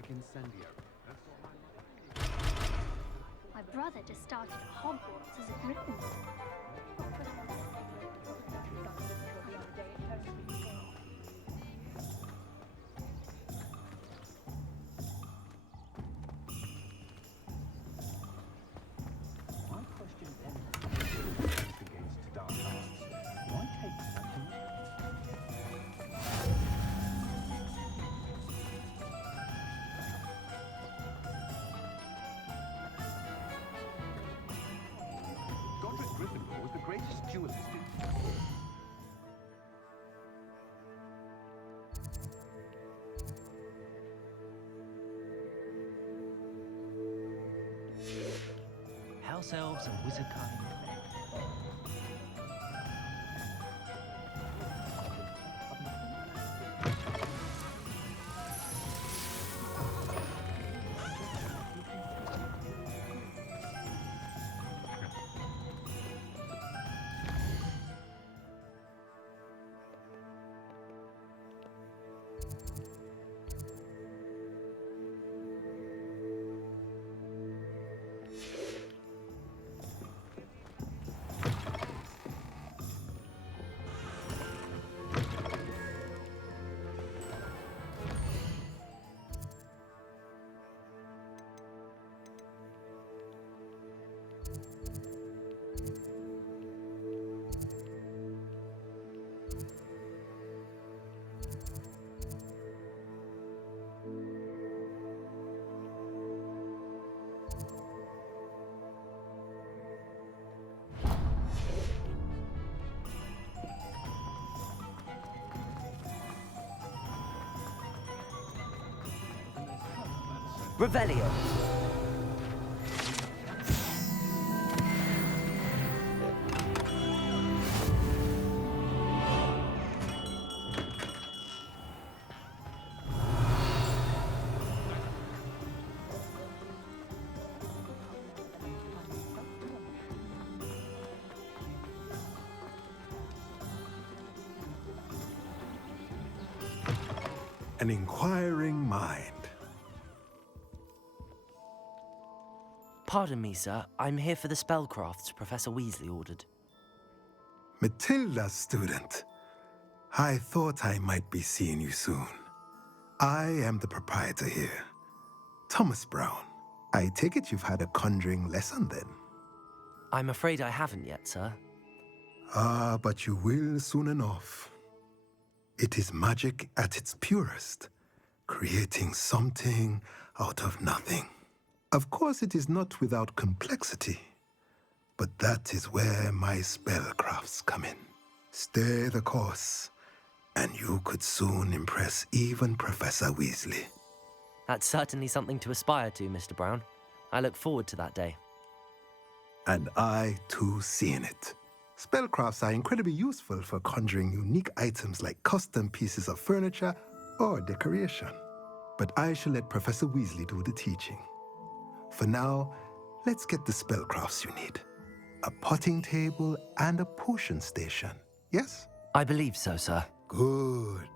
like incendiary. My brother just started at Hogwarts as a groom. My question then against dark arts. Why take something? Godric Gryffindor was the greatest duelist in... House elves and wizard kind. Revelio. An inquiring mind. Pardon me, sir. I'm here for the spellcrafts Professor Weasley ordered. Matilda's student. I thought I might be seeing you soon. I am the proprietor here, Thomas Brown. I take it you've had a conjuring lesson then? I'm afraid I haven't yet, sir. Ah, but you will soon enough. It is magic at its purest, creating something out of nothing. Of course, it is not without complexity, but that is where my spellcrafts come in. Stay the course, and you could soon impress even Professor Weasley. That's certainly something to aspire to, Mr. Brown. I look forward to that day. And I, too, seeing it. Spellcrafts are incredibly useful for conjuring unique items like custom pieces of furniture or decoration. But I shall let Professor Weasley do the teaching. For now, let's get the spellcrafts you need. A potting table and a potion station, yes? I believe so, sir. Good.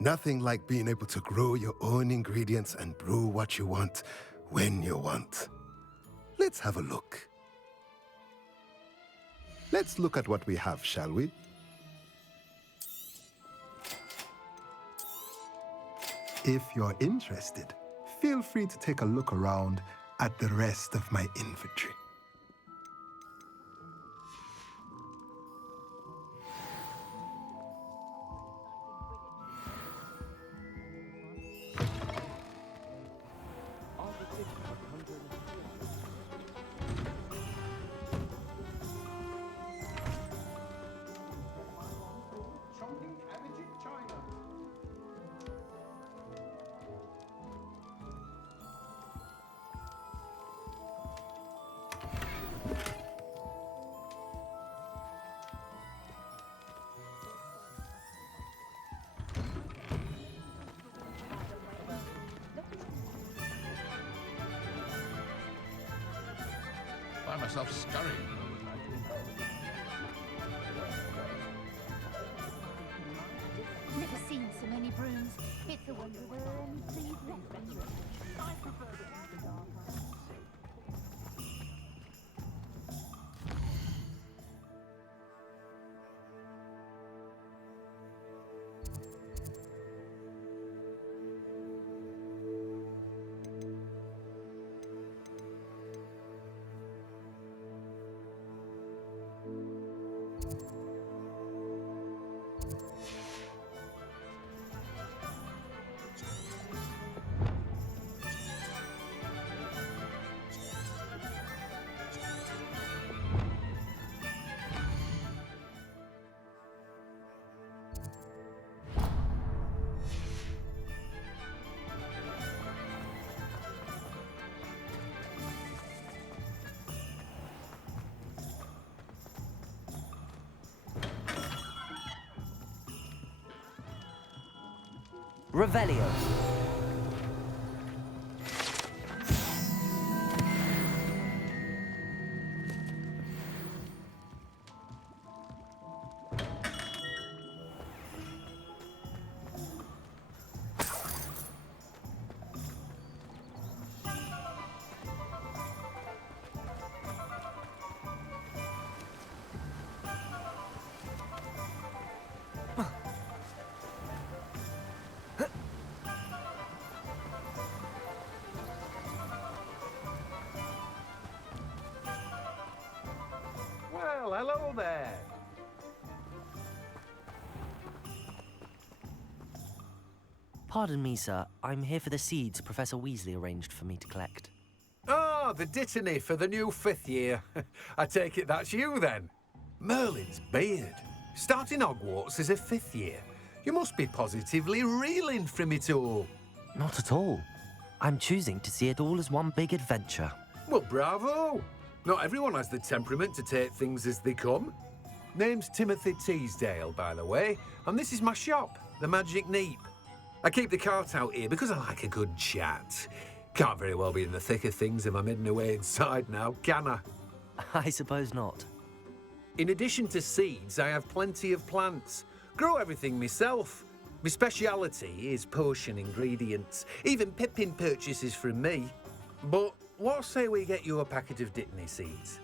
Nothing like being able to grow your own ingredients and brew what you want when you want. Let's have a look. Let's look at what we have, shall we? If you're interested, feel free to take a look around at the rest of my inventory. Find myself scurrying. never seen so many brooms. It's a wonder there are any trees left. I prefer the dark. Revelio. Well, hello there. Pardon me, sir. I'm here for the seeds Professor Weasley arranged for me to collect. Ah, the dittany for the new 5th year. I take it that's you, then. Merlin's beard. Starting Hogwarts as a 5th year. You must be positively reeling from it all. Not at all. I'm choosing to see it all as one big adventure. Well, bravo. Not everyone has the temperament to take things as they come. Name's Timothy Teasdale, by the way, and this is my shop, the Magic Neep. I keep the cart out here because I like a good chat. Can't very well be in the thick of things if I'm hidden away inside now, can I? I suppose not. In addition to seeds, I have plenty of plants. Grow everything myself. My speciality is potion ingredients. Even Pippin purchases from me. But what say we get you a packet of Dittany seeds?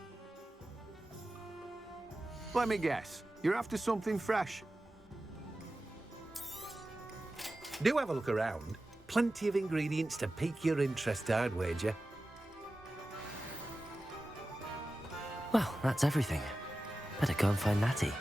Let me guess. You're after something fresh. Do have a look around. Plenty of ingredients to pique your interest, I'd wager. Well, that's everything. Better go and find Natty.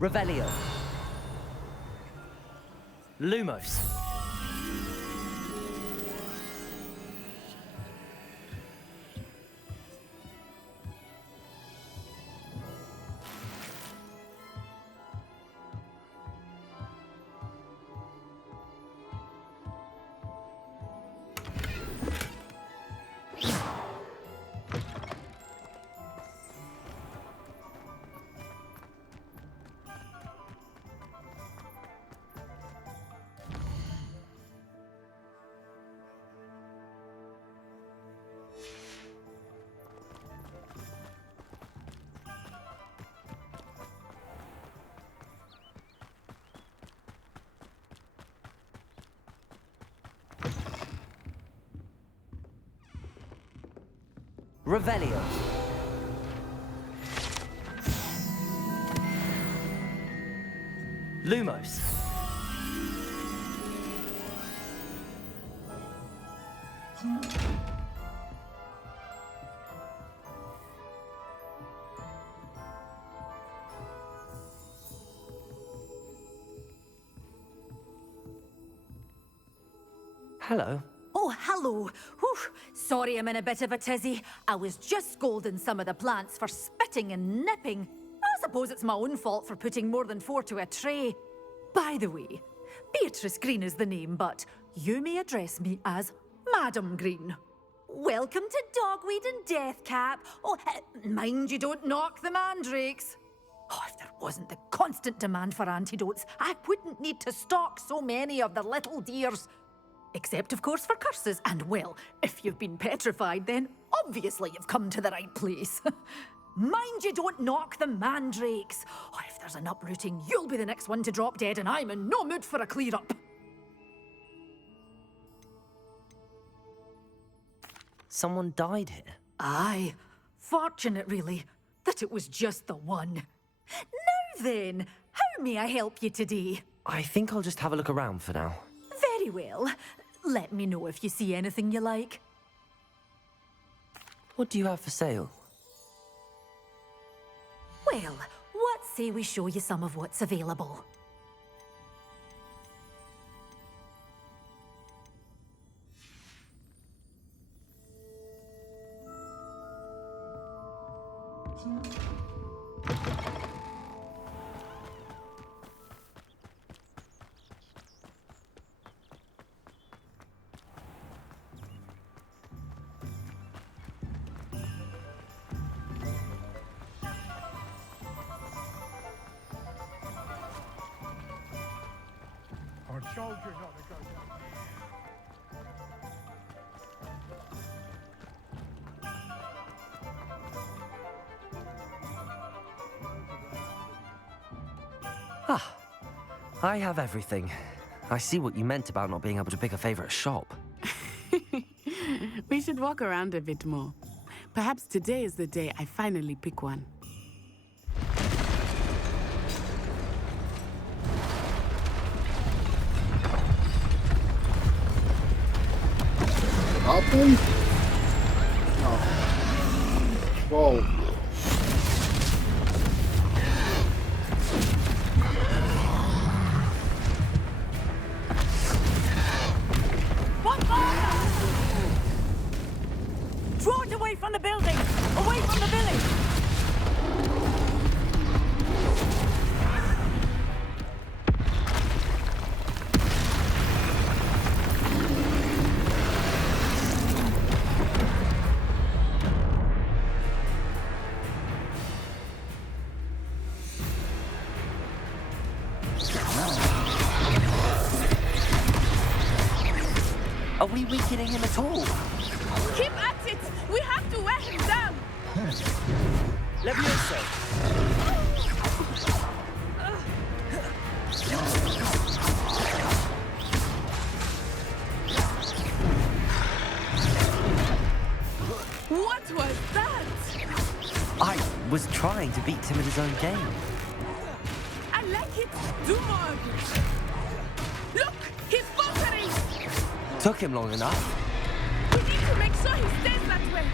Revelio. Lumos. Revelio. Lumos. hello. Oh, hello. Whew. Sorry I'm in a bit of a tizzy. I was just scolding some of the plants for spitting and nipping. I suppose it's my own fault for putting more than 4 to a tray. By the way, Beatrice Green is the name, but you may address me as Madam Green. Welcome to Dogweed and Deathcap. Oh, mind you don't knock the mandrakes. Oh, if there wasn't the constant demand for antidotes, I wouldn't need to stock so many of the little dears. Except, of course, for curses. And, well, if you've been petrified, then obviously you've come to the right place. Mind you don't knock the mandrakes. Oh, if there's an uprooting, you'll be the next one to drop dead, and I'm in no mood for a clear-up. Someone died here. Aye. Fortunate, really, that it was just the one. Now then, how may I help you today? I think I'll just have a look around for now. Very well. Let me know if you see anything you like. What do you have for sale? Well, what say we show you some of what's available? Our soldiers ought to go down. Ah, I have everything. I see what you meant about not being able to pick a favorite shop. We should walk around a bit more. Perhaps today is the day I finally pick one. Open? No. Whoa. Draw it away from the building! Away from the village! Are we weakening him at all? Keep at it! We have to wear him down! Levioso! What was that? I was trying to beat him at his own game. I like it. Do more. Look! He's faltering! Took him long enough. We need to make sure he stays that way.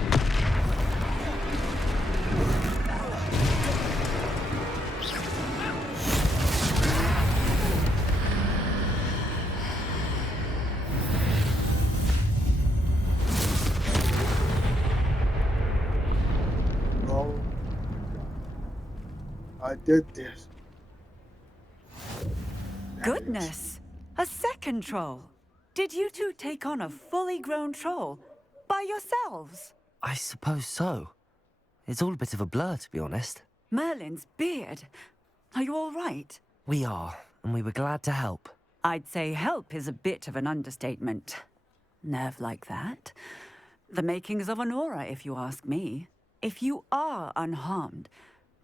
Oh my god. I did this. Goodness! A second troll! Did you two take on a fully grown troll? By yourselves? I suppose so. It's all a bit of a blur, to be honest. Merlin's beard. Are you all right? We are, and we were glad to help. I'd say help is a bit of an understatement. Nerve like that. The makings of an aura, if you ask me. If you are unharmed,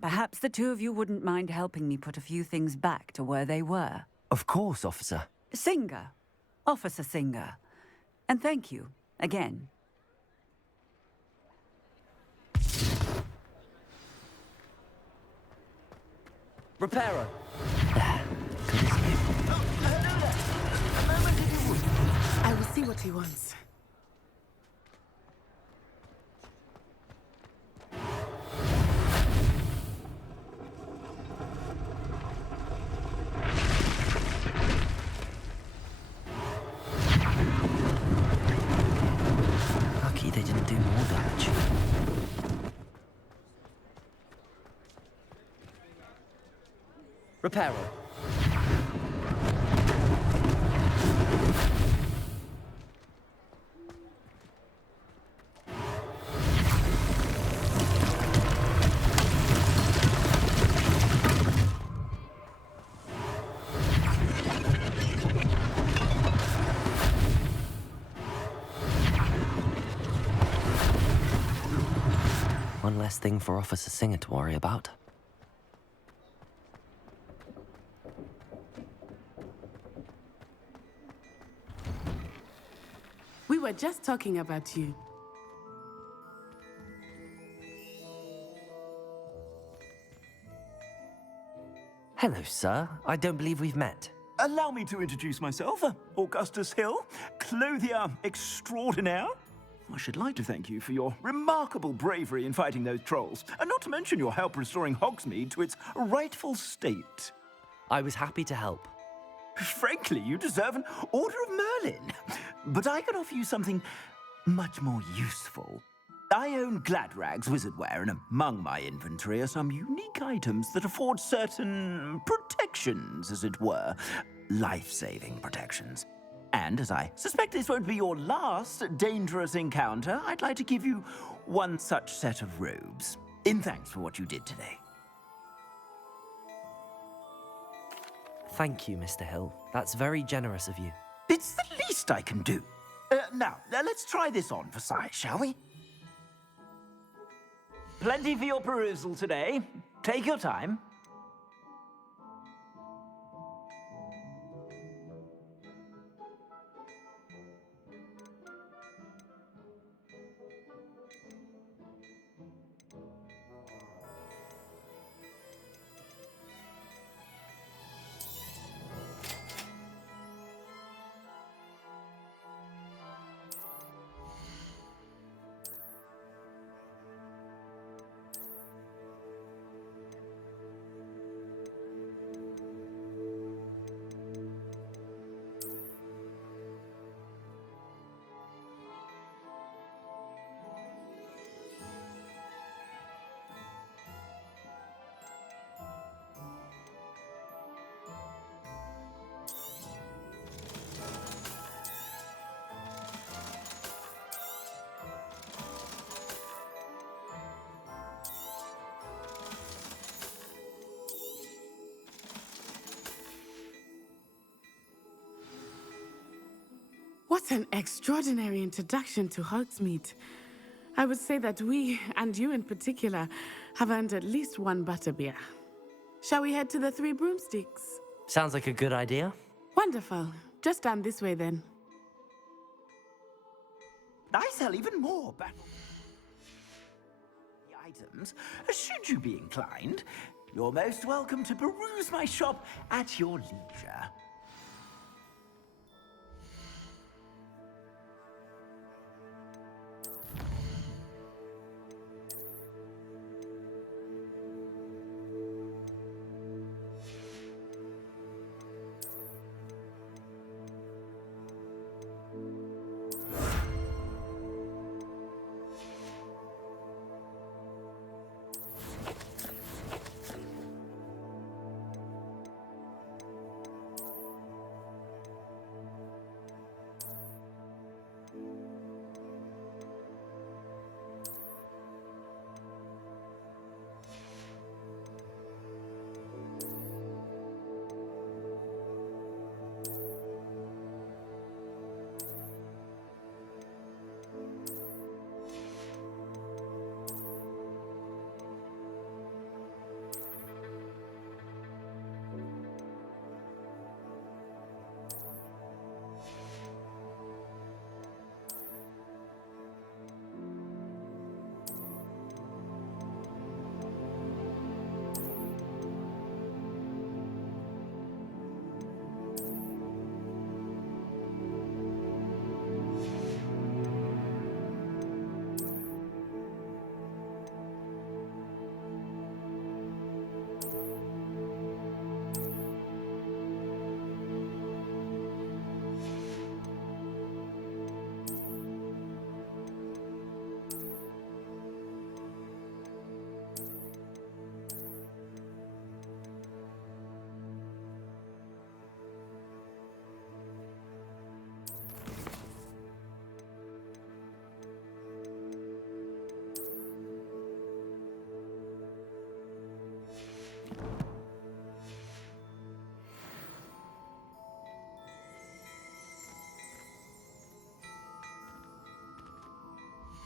perhaps the two of you wouldn't mind helping me put a few things back to where they were. Of course, officer. Singer. Officer Singer. And thank you, again. Reparo. I will see what he wants. Reparo. One less thing for Officer Singer to worry about. We were just talking about you. Hello, sir. I don't believe we've met. Allow me to introduce myself, Augustus Hill, clothier extraordinaire. I should like to thank you for your remarkable bravery in fighting those trolls, and not to mention your help restoring Hogsmeade to its rightful state. I was happy to help. Frankly, you deserve an Order of Merlin. But I can offer you something much more useful. I own Gladrag's wizardware, and among my inventory are some unique items that afford certain protections, as it were. Life-saving protections. And as I suspect this won't be your last dangerous encounter, I'd like to give you one such set of robes, in thanks for what you did today. Thank you, Mr. Hill. That's very generous of you. It's the least I can do. Now, let's try this on for size, shall we? Plenty for your perusal today. Take your time. What an extraordinary introduction to Hogsmeade. I would say that we, and you in particular, have earned at least one butterbeer. Shall we head to the Three Broomsticks? Sounds like a good idea. Wonderful. Just down this way then. I sell even more battle items. Should you be inclined, you're most welcome to peruse my shop at your leisure.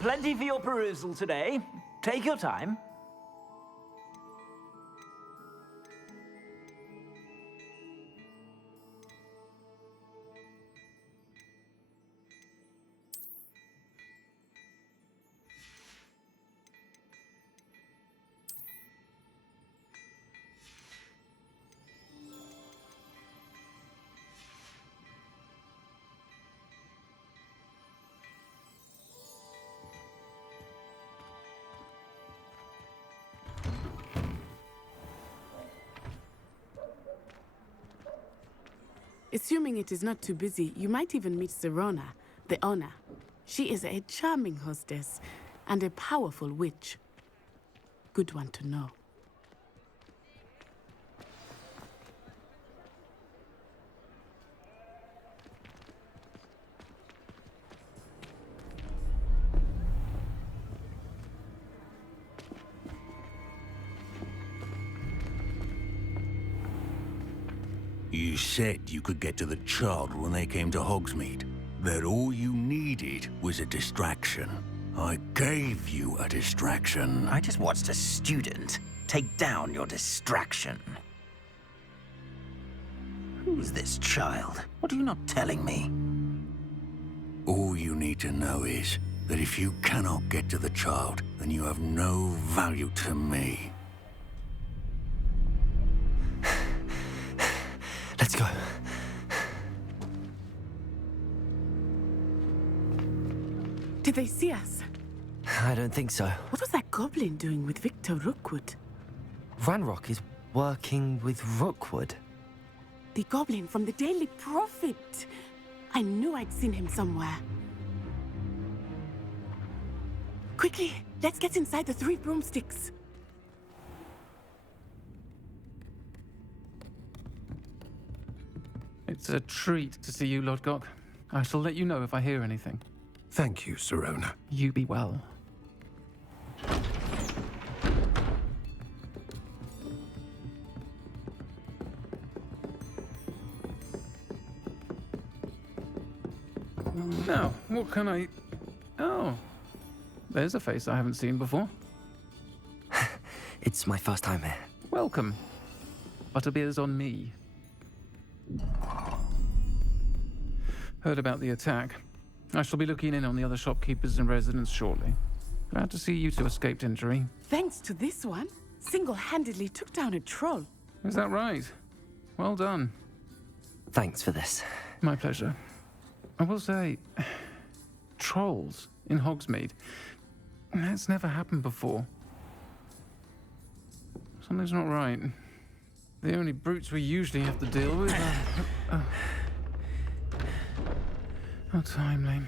plenty for your perusal today. Take your time. Assuming it is not too busy, you might even meet Serona, the owner. She is a charming hostess and a powerful witch. Good one to know. You said you could get to the child when they came to Hogsmeade. That all you needed was a distraction. I gave you a distraction. I just watched a student take down your distraction. Who's this child? What are you not telling me? All you need to know is that if you cannot get to the child, then you have no value to me. Let's go. Did they see us? I don't think so. What was that goblin doing with Victor Rookwood? Ranrock is working with Rookwood. The goblin from the Daily Prophet. I knew I'd seen him somewhere. Quickly, let's get inside the 3 broomsticks. It's a treat to see you, Lodgok. I shall let you know if I hear anything. Thank you, Serona. You be well. Now, what can I... Oh, there's a face I haven't seen before. It's my first time here. Welcome. Butterbeer's on me. Heard about the attack. I shall be looking in on the other shopkeepers and residents shortly. Glad to see you two escaped injury. Thanks to this one, single-handedly took down a troll. Is that right? Well done. Thanks for this. My pleasure. I will say, trolls in Hogsmeade. That's never happened before. Something's not right. The only brutes we usually have to deal with are... How timely.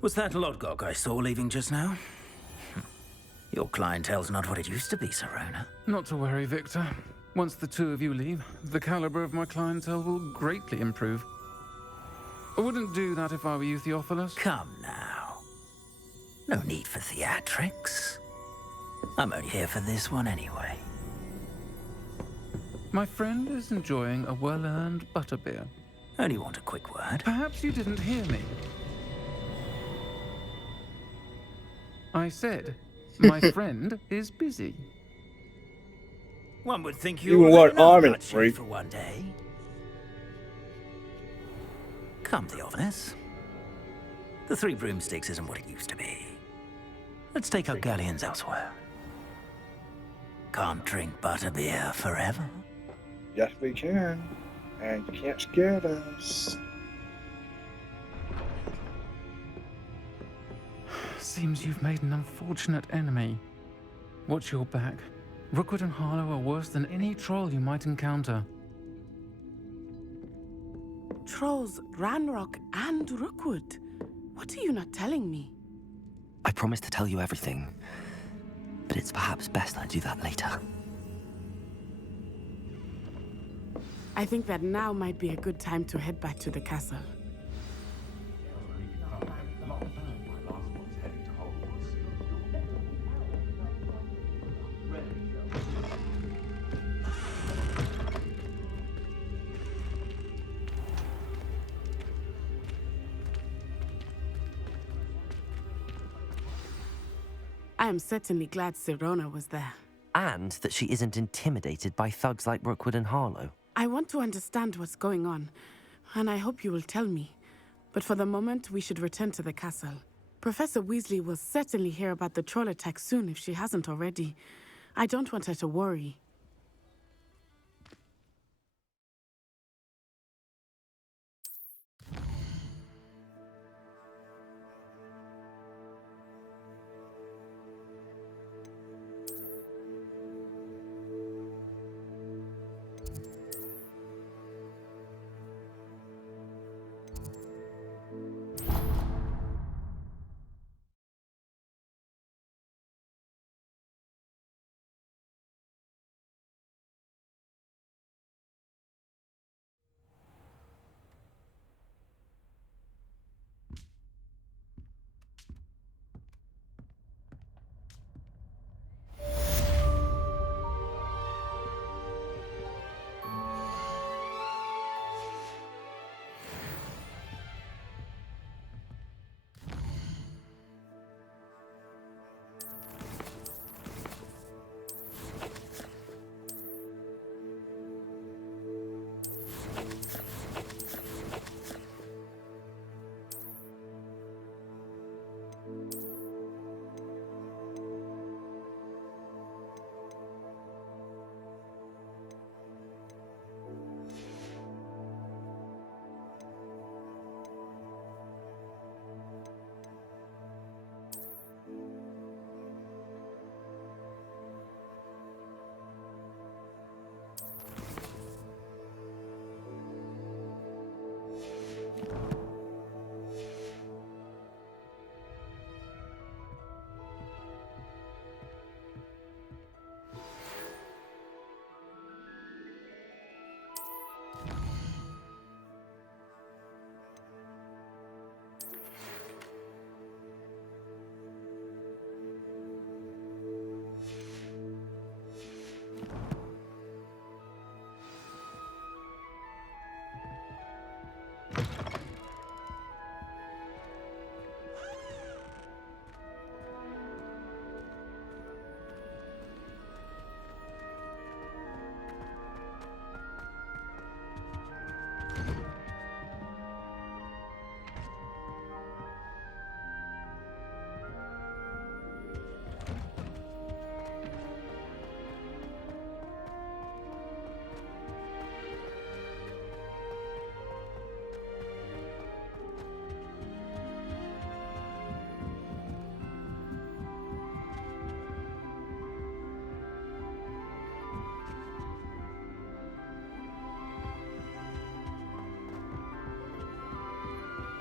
Was that Lodgok I saw leaving just now? Your clientele's not what it used to be, Serona. Not to worry, Victor. Once the 2 of you leave, the caliber of my clientele will greatly improve. I wouldn't do that if I were you, Theophilus. Come now. No need for theatrics. I'm only here for this one anyway. My friend is enjoying a well-earned butterbeer. Only want a quick word. Perhaps you didn't hear me. I said, my friend is busy. One would think You were weren't enough arming bloodshed free. for one day. Come, Theophilus. The 3 broomsticks isn't what it used to be. Let's take our galleons elsewhere. Can't drink butterbeer forever. Yes, we can. And you can't scare us. Seems you've made an unfortunate enemy. Watch your back. Rookwood and Harlow are worse than any troll you might encounter. Trolls, Ranrock, and Rookwood. What are you not telling me? I promise to tell you everything, but it's perhaps best I do that later. I think that now might be a good time to head back to the castle. I am certainly glad Sirona was there. And that she isn't intimidated by thugs like Rookwood and Harlow. I want to understand what's going on, and I hope you will tell me. But for the moment, we should return to the castle. Professor Weasley will certainly hear about the troll attack soon if she hasn't already. I don't want her to worry.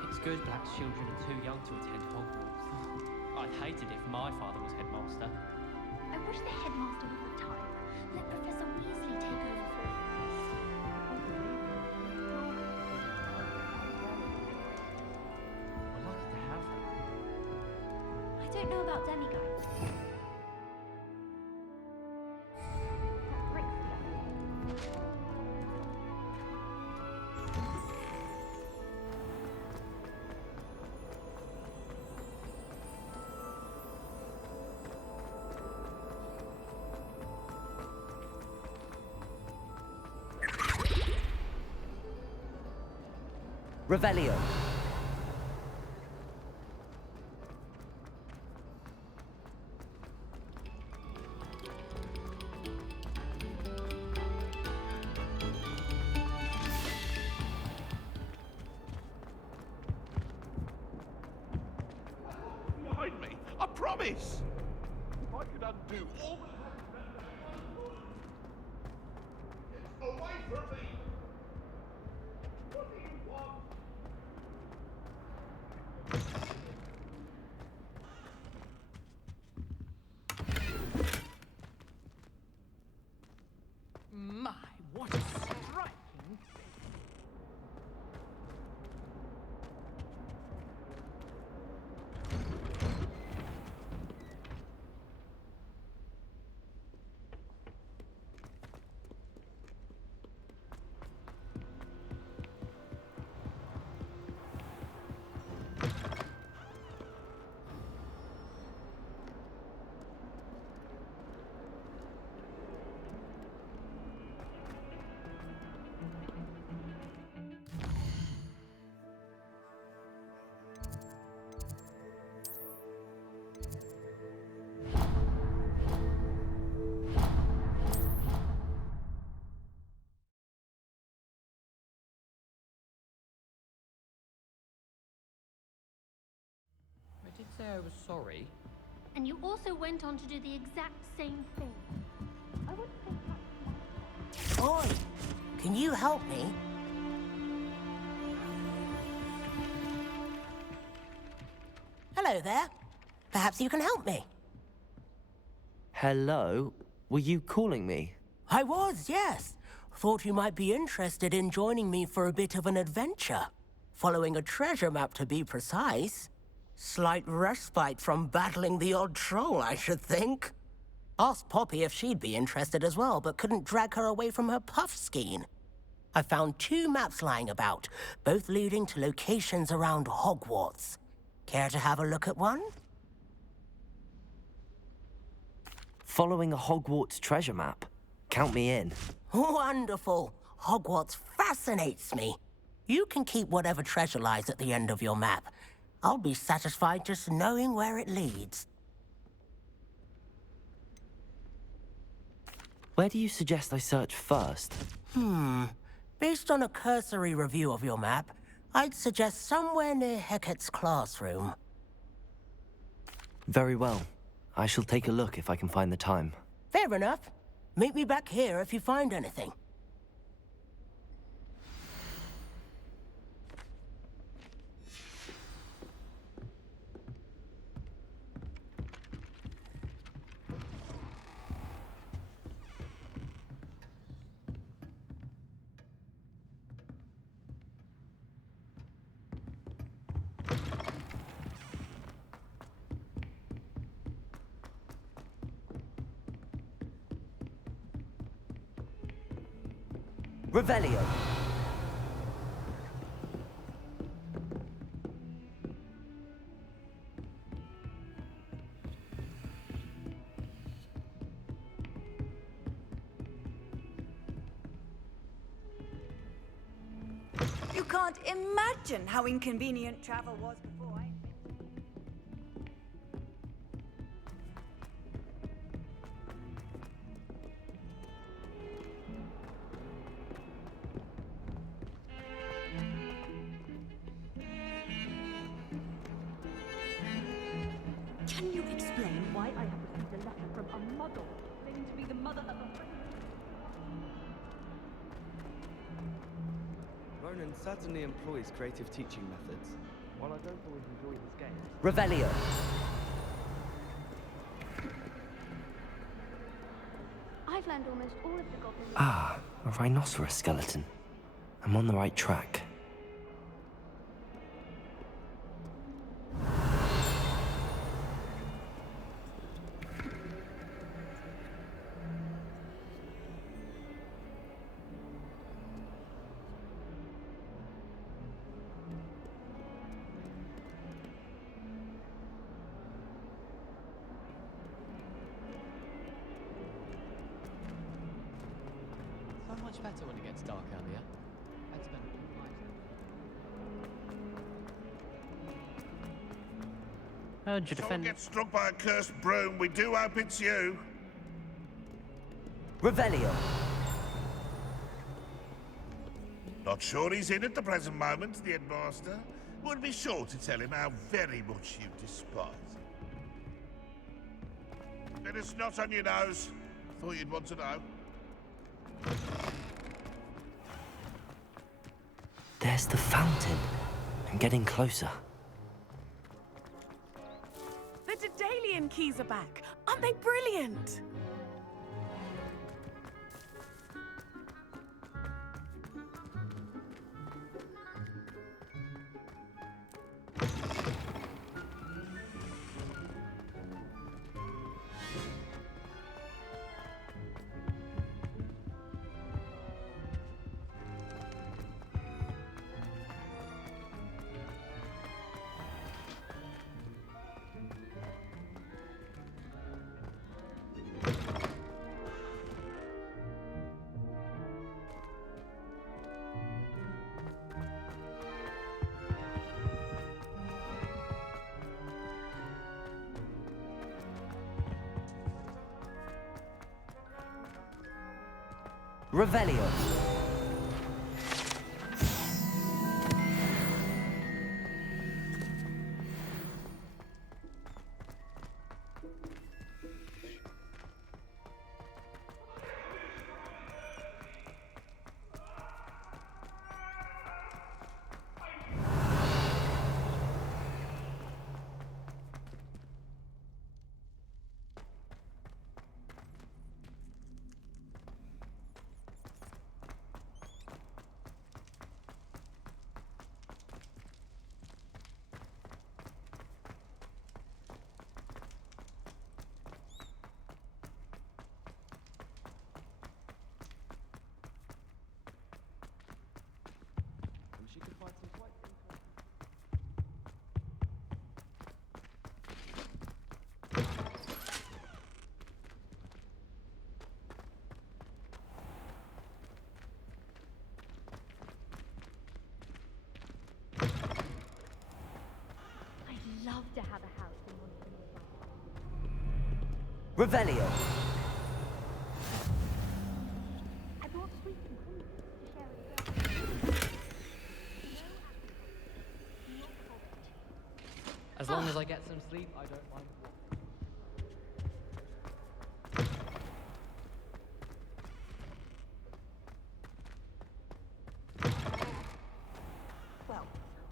It's good perhaps children are too young to attend Hogwarts. I'd hate it if my father was headmaster. I wish the headmaster would retire. Let Professor Weasley take over for him. We're lucky to have them. I don't know about demigods. Bricks together. Revelio. Behind me, I promise! If I could undo all the... Away from me! What do you want? My, what a striking say I was sorry. And you also went on to do the exact same thing. I would think that's... Oi! Can you help me? Hello there. Perhaps you can help me. Hello? Were you calling me? I was, yes. Thought you might be interested in joining me for a bit of an adventure. Following a treasure map, to be precise. Slight respite from battling the odd troll, I should think. Asked Poppy if she'd be interested as well, but couldn't drag her away from her puff skein. I found 2 maps lying about, both leading to locations around Hogwarts. Care to have a look at one? Following a Hogwarts treasure map? Count me in. Wonderful. Hogwarts fascinates me. You can keep whatever treasure lies at the end of your map. I'll be satisfied just knowing where it leads. Where do you suggest I search first? Based on a cursory review of your map, I'd suggest somewhere near Hecat's classroom. Very well. I shall take a look if I can find the time. Fair enough. Meet me back here if you find anything. Revelio. You can't imagine how inconvenient travel was before I... Can you explain why I have received a letter from a muggle claiming to be the mother of a... Ronan certainly employs creative teaching methods. While I don't always enjoy his games... Revelio. I've learned almost all of the goblin... Ah, a rhinoceros skeleton. I'm on the right track. So much better when it gets dark earlier. I'd spend all night. Heard you Someone defend. gets struck by a cursed broom. We do hope it's you. Revelio. Not sure he's in at the present moment, the headmaster. Would be sure to tell him how very much you despise him. Bit of snot on your nose. Thought you'd want to know. There's the fountain. I'm getting closer. The Daedalian keys are back. Aren't they brilliant? Revelio. Revelio. I brought sweets and cream to share with you. As long as I get some sleep, I don't mind what. Well,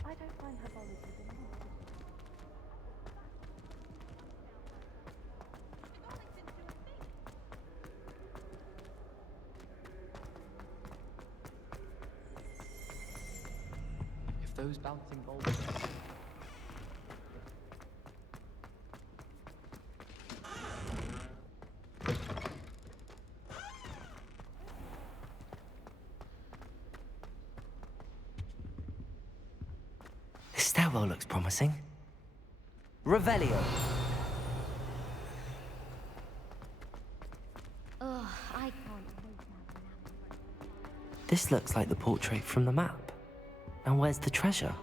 I don't find herbology anymore. If those bouncing balls. This stairwell looks promising. Revelio. Ugh, I can't wait to have a nap. This looks like the portrait from the map. Now where's the treasure?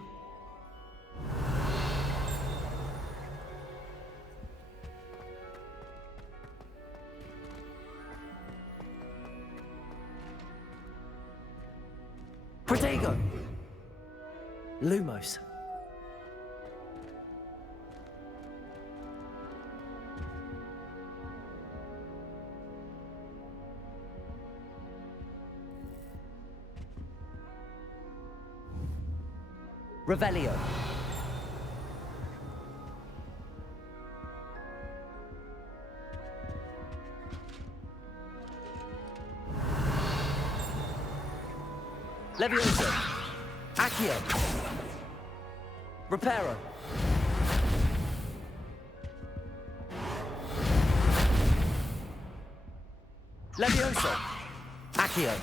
Protego! Lumos. Revelio. Levioso. Accio. Reparo. Levioso. Accio.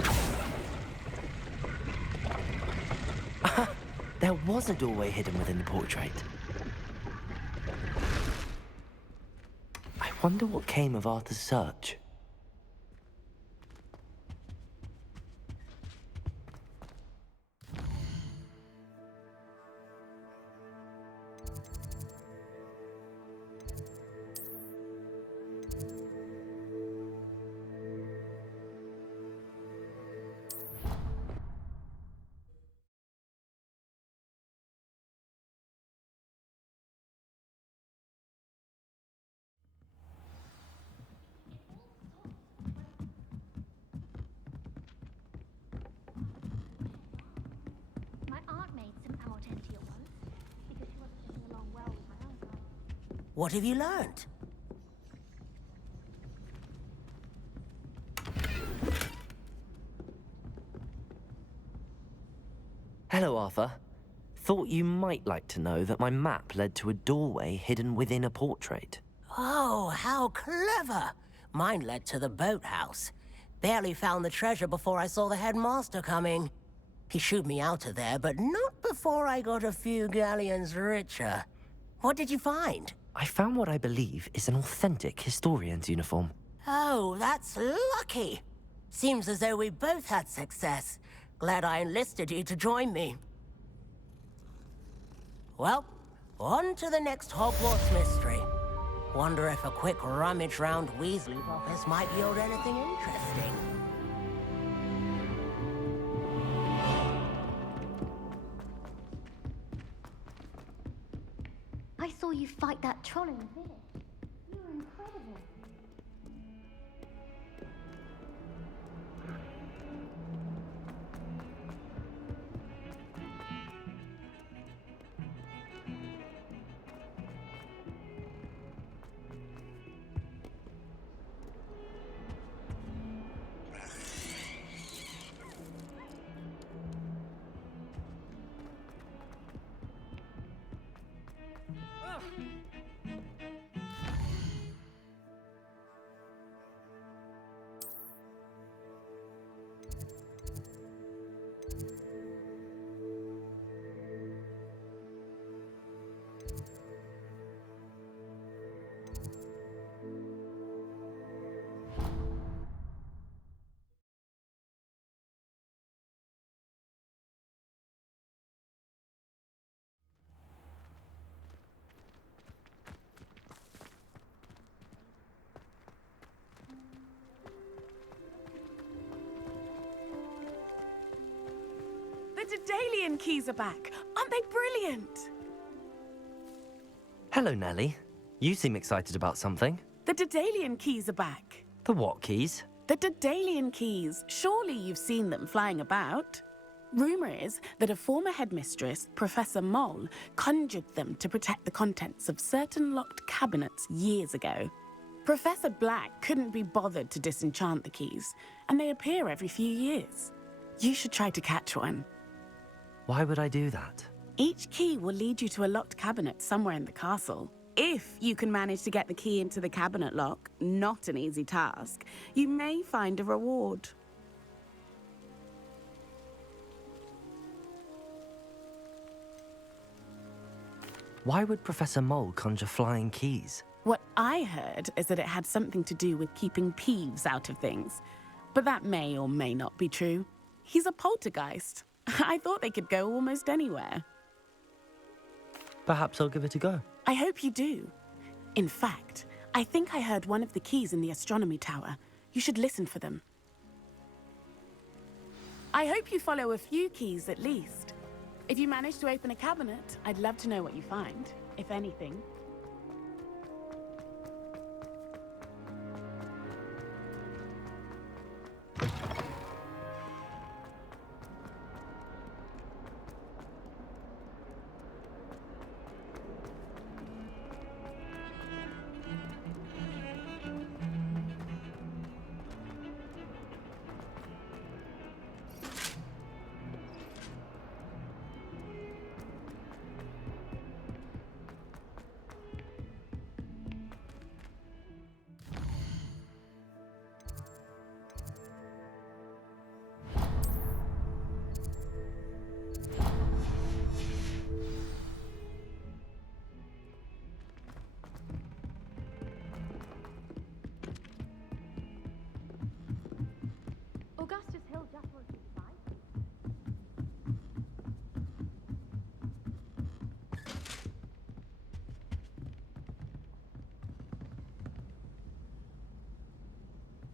There was a doorway hidden within the portrait. I wonder what came of Arthur's search. My aunt made some Amortentia once, because she wasn't getting along well with my uncle. What have you learned? Hello, Arthur. Thought you might like to know that my map led to a doorway hidden within a portrait. Oh, how clever! Mine led to the boathouse. Barely found the treasure before I saw the headmaster coming. He shooed me out of there, but not before I got a few galleons richer. What did you find? I found what I believe is an authentic historian's uniform. Oh, that's lucky. Seems as though we both had success. Glad I enlisted you to join me. Well, on to the next Hogwarts mystery. Wonder if a quick rummage round Weasley's office might yield anything interesting. I saw you fight that troll in the village. You were incredible. Daedalian keys are back. Aren't they brilliant? Hello, Nellie. You seem excited about something. The Daedalian keys are back. The what keys? The Daedalian keys. Surely you've seen them flying about. Rumour is that a former headmistress, Professor Moll, conjured them to protect the contents of certain locked cabinets years ago. Professor Black couldn't be bothered to disenchant the keys, and they appear every few years. You should try to catch one. Why would I do that? Each key will lead you to a locked cabinet somewhere in the castle. If you can manage to get the key into the cabinet lock, not an easy task, you may find a reward. Why would Professor Mole conjure flying keys? What I heard is that it had something to do with keeping Peeves out of things. But that may or may not be true. He's a poltergeist. I thought they could go almost anywhere. Perhaps I'll give it a go. I hope you do. In fact, I think I heard one of the keys in the astronomy tower. You should listen for them. I hope you follow a few keys at least. If you manage to open a cabinet, I'd love to know what you find, if anything. Augustus Hill just wants you to buy.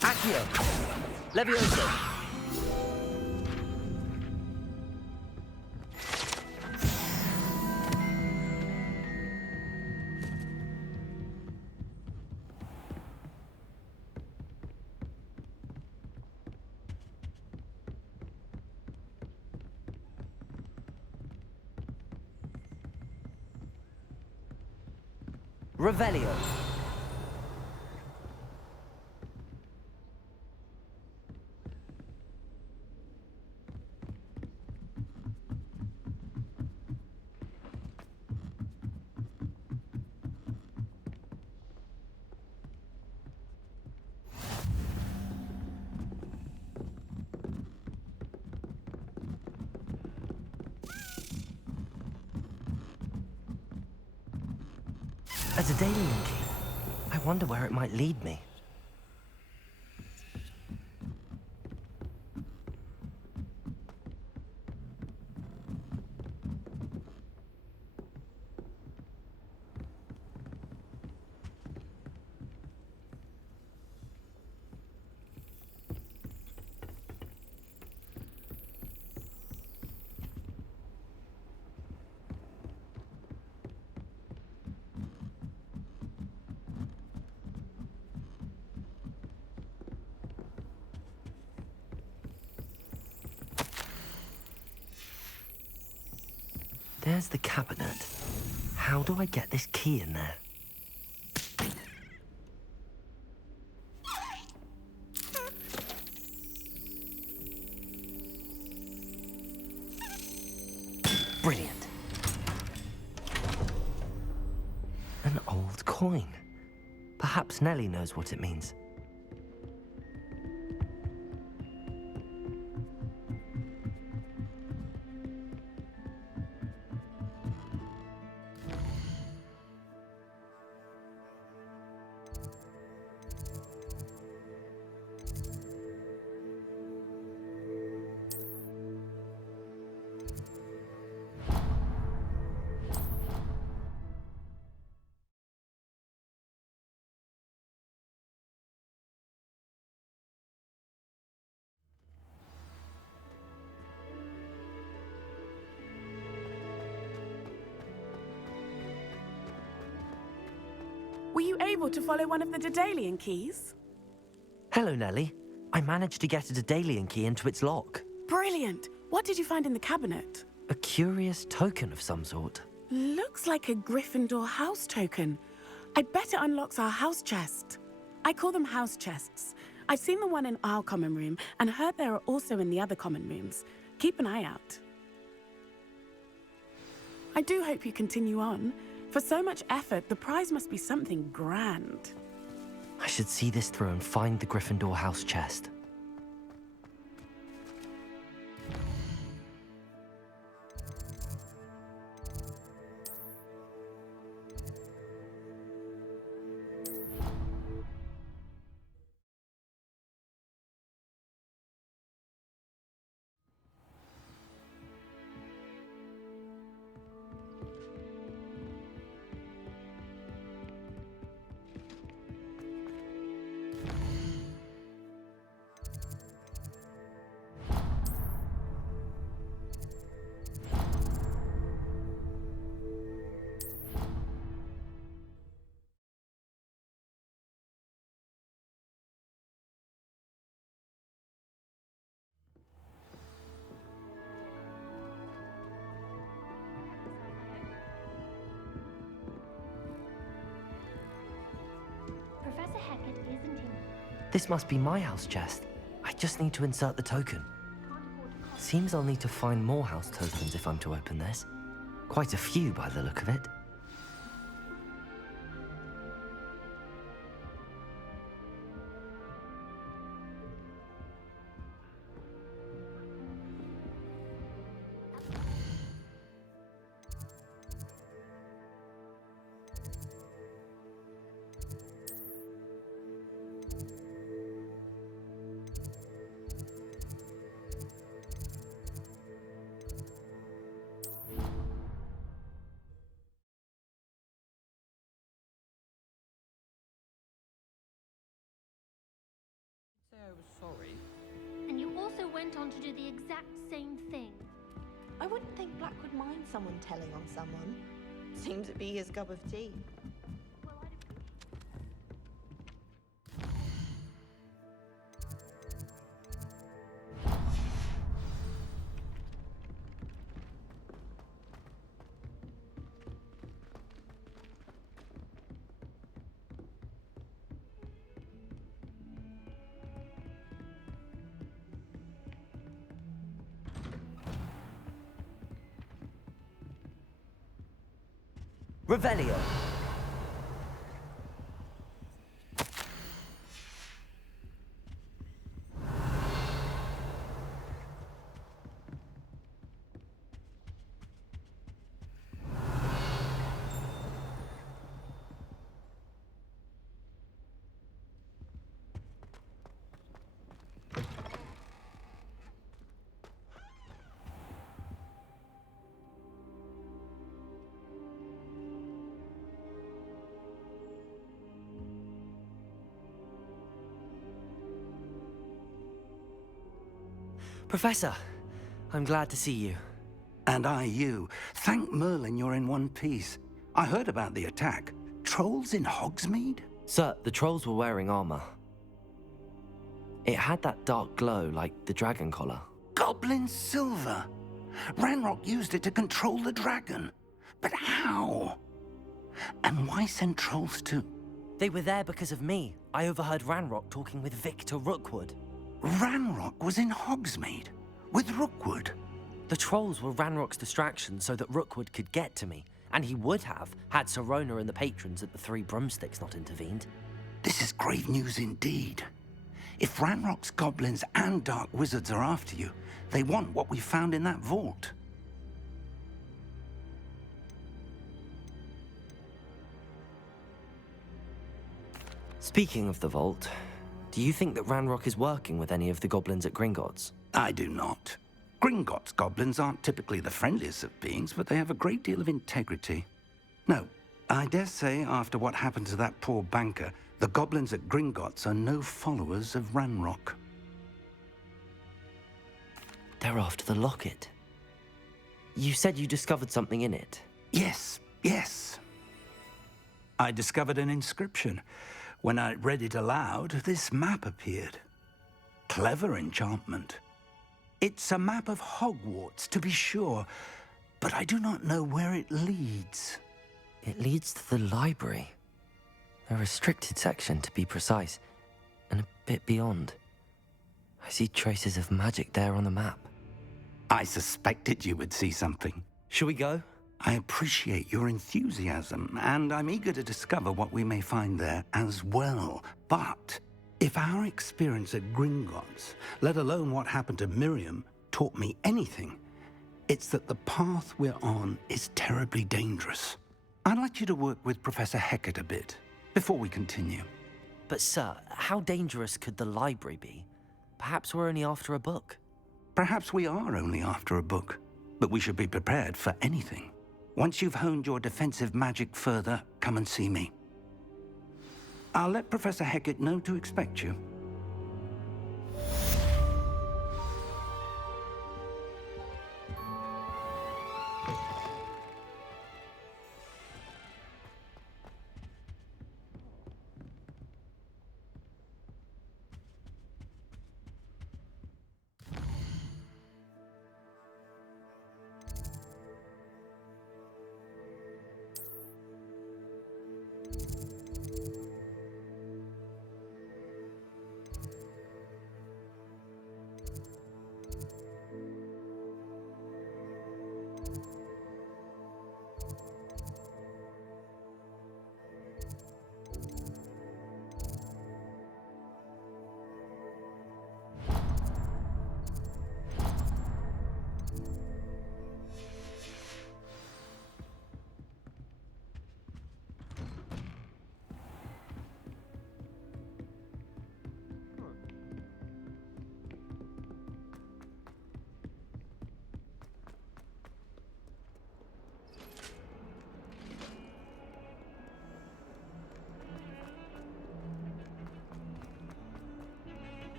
Accio! Levioso! Revelio. A Daedalian key. I wonder where it might lead me. There's the cabinet. How do I get this key in there? Brilliant. An old coin. Perhaps Nellie knows what it means. Were you able to follow one of the Daedalian keys? Hello, Nellie. I managed to get a Daedalian key into its lock. Brilliant! What did you find in the cabinet? A curious token of some sort. Looks like a Gryffindor house token. I bet it unlocks our house chest. I call them house chests. I've seen the one in our common room and heard there are also in the other common rooms. Keep an eye out. I do hope you continue on. For so much effort, the prize must be something grand. I should see this through and find the Gryffindor house chest. Professor Hecat isn't in. This must be my house chest. I just need to insert the token. Seems I'll need to find more house tokens if I'm to open this. Quite a few by the look of it. Sorry. And you also went on to do the exact same thing. I wouldn't think Black would mind someone telling on someone. Seemed to be his cup of tea. Revelio. Professor, I'm glad to see you. And I you. Thank Merlin you're in one piece. I heard about the attack. Trolls in Hogsmeade? Sir, the trolls were wearing armor. It had that dark glow like the dragon collar. Goblin silver! Ranrock used it to control the dragon. But how? And why send trolls too? They were there because of me. I overheard Ranrock talking with Victor Rookwood. Ranrock was in Hogsmeade? With Rookwood? The trolls were Ranrock's distraction so that Rookwood could get to me. And he would have, had Sirona and the patrons at the Three Broomsticks not intervened. This is grave news indeed. If Ranrock's goblins and dark wizards are after you, they want what we found in that vault. Speaking of the vault, do you think that Ranrock is working with any of the goblins at Gringotts? I do not. Gringotts goblins aren't typically the friendliest of beings, but they have a great deal of integrity. No, I dare say after what happened to that poor banker, the goblins at Gringotts are no followers of Ranrock. They're after the locket. You said you discovered something in it. Yes, yes. I discovered an inscription. When I read it aloud, this map appeared. Clever enchantment. It's a map of Hogwarts, to be sure, but I do not know where it leads. It leads to the library. A restricted section, to be precise, and a bit beyond. I see traces of magic there on the map. I suspected you would see something. Shall we go? I appreciate your enthusiasm, and I'm eager to discover what we may find there as well. But if our experience at Gringotts, let alone what happened to Miriam, taught me anything, it's that the path we're on is terribly dangerous. I'd like you to work with Professor Hecat a bit before we continue. But sir, how dangerous could the library be? Perhaps we're only after a book. Perhaps we are only after a book, but we should be prepared for anything. Once you've honed your defensive magic further, come and see me. I'll let Professor Hecat know to expect you.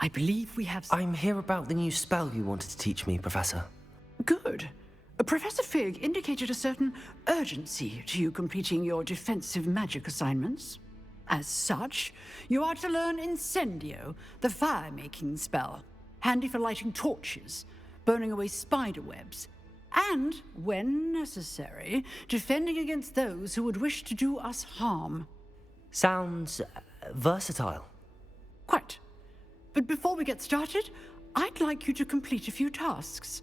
I believe we have... I'm here about the new spell you wanted to teach me, Professor. Good. Professor Fig indicated a certain urgency to you completing your defensive magic assignments. As such, you are to learn Incendio, the fire-making spell, handy for lighting torches, burning away spider webs, and, when necessary, defending against those who would wish to do us harm. Sounds versatile. Quite. But before we get started, I'd like you to complete a few tasks.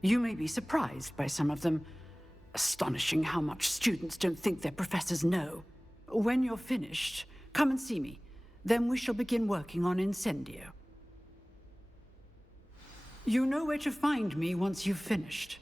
You may be surprised by some of them. Astonishing how much students don't think their professors know. When you're finished, come and see me. Then we shall begin working on Incendio. You know where to find me once you've finished.